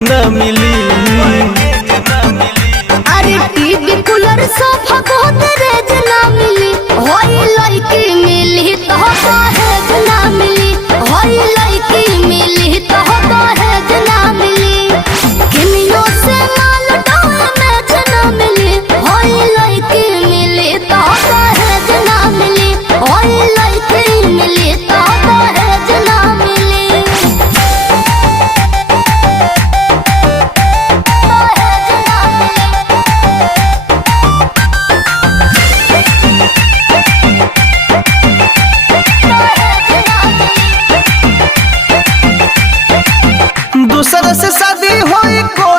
न मिली। अरे टीवी कूलर सोफा गोदरेज ना मिली, होई लड़की मिली तो दहेज ना मिली, होई लड़की मिली तो दहेज ना मिली। किनियो से माल डैमेज ना मिली, होई लड़की मिली तो दहेज ना मिली, होई लड़की मिली तो दहेज ना मिली। दूसरा से शादी होई को